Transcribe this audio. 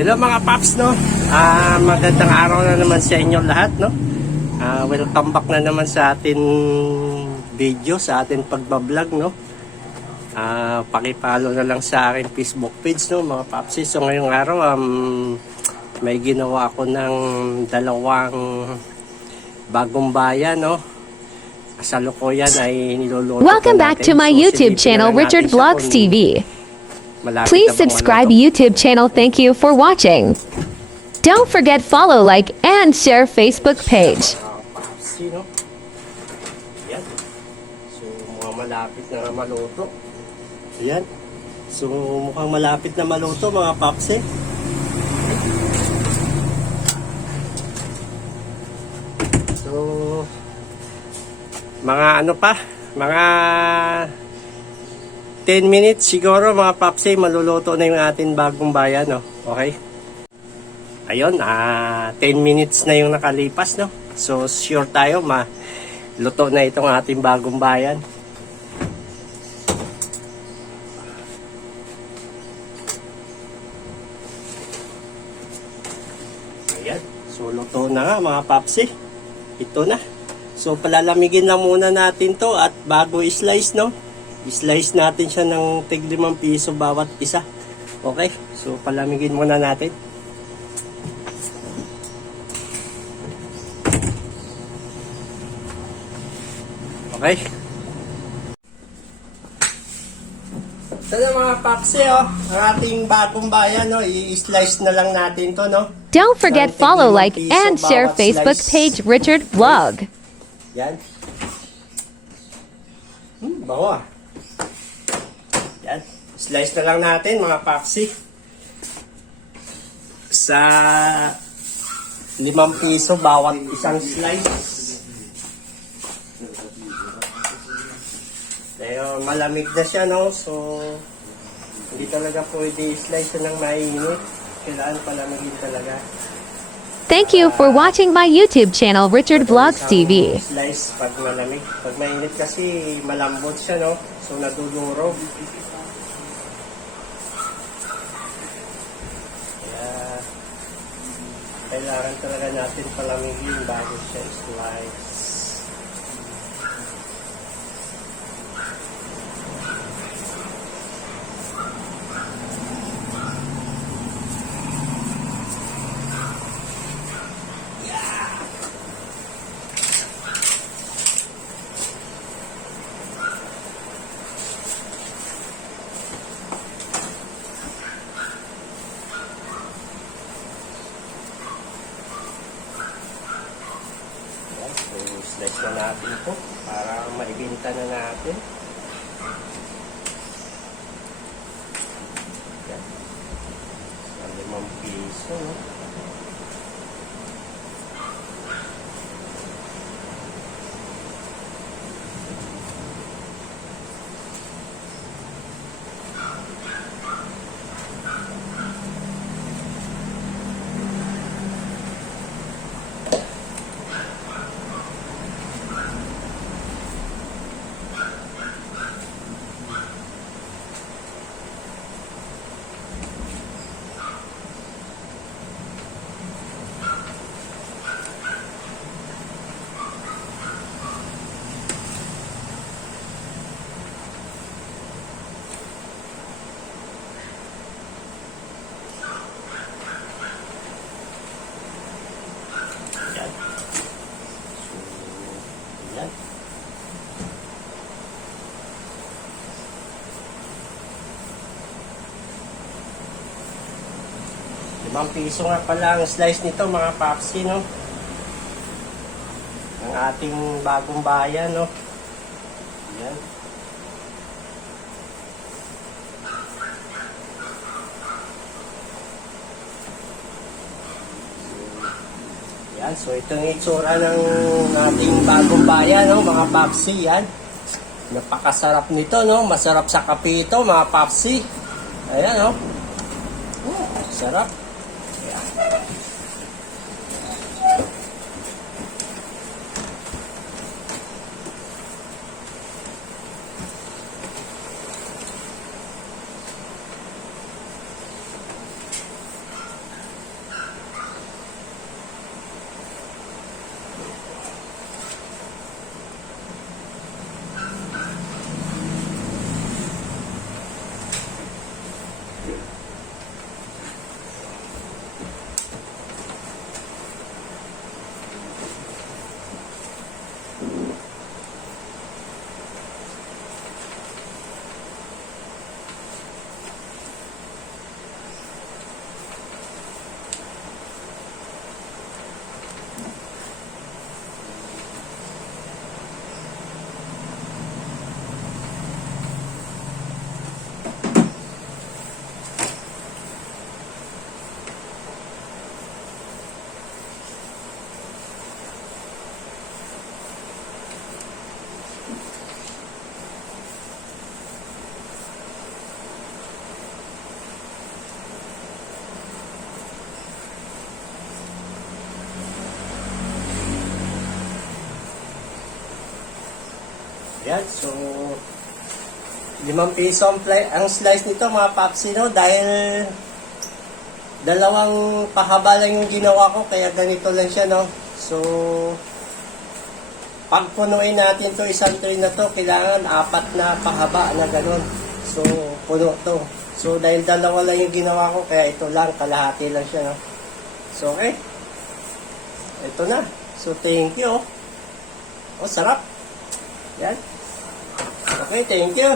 Hello mga paps, no? Magandang araw na naman sa inyo lahat, no? Welcome back na naman sa atin video, sa atin pagbablog, no? Pakipalo na lang sa aking Facebook page, no, mga papsi. So ngayong araw, may ginawa ako ng dalawang bagong bayan, no? Kasalukuyan ay niluluto. Welcome back to my YouTube channel, Richard Vlogs TV. Please subscribe YouTube channel. Thank you for watching. Don't forget follow, like, and share Facebook page. No? Yan. So mukhang malapit na maluto. Ayan. So mukhang malapit na maluto mga papsi. So mga ano pa, mga 10 minutes siguro mga papsi, maluluto na yung ating bagong bayan, no? Okay? Ayun, 10 minutes na yung nakalipas, no? So sure tayo maluto na itong ating bagong bayan. Ayan, so luto na nga mga papsi. Ito na. So palalamigin lang muna natin to at bago i-slice, no? I-slice natin siya ng tig 5 piso bawat isa. Okay? So palamigin muna natin. Okay? Ito na mga papsi, oh. Ang ating bagong bayan, no? I-slice na lang natin to, no? Don't forget follow, like, and share Facebook page, Richard Vlog. Yan. Bawa. Yan. Slice na lang natin mga papsi. Sa 5 piso bawat isang slice. Pero malamig na siya, no? So hindi talaga pwede slice ng mainit. Kailangan palamigin talaga. Thank you for watching my YouTube channel, Richard Vlogs TV. Slice pag malamig. Pag mainit kasi malambot siya, no? So nadudurog. Kaya kailangan talaga natin palamigin bago siya slice. Slice na natin ito para maibenta na natin. Yan. 5 piso, no? Yan. Limang piso nga pala ang slice nito mga papsi, no? Ang ating bagong bayan, no? Yan. Yan, so ito yung itsura ng ating bagong bayan, no, mga papsi. Yan. Napakasarap nito, no? Masarap sa kape ito, mga papsi. Ayan, no? Sarap. Ayan. Yan, so 5 piso ang slice nito mga papsi, no? Dahil dalawang pahaba lang yung ginawa ko, kaya ganito lang siya, no? So, pag punuin natin to isang tray na to, kailangan 4 na pahaba na ganun. So, puno to. So, dahil dalawa lang yung ginawa ko, kaya ito lang, kalahati lang siya, no? So, okay. Ito na. So, thank you. Oh, sarap. Yan. Okay, thank you.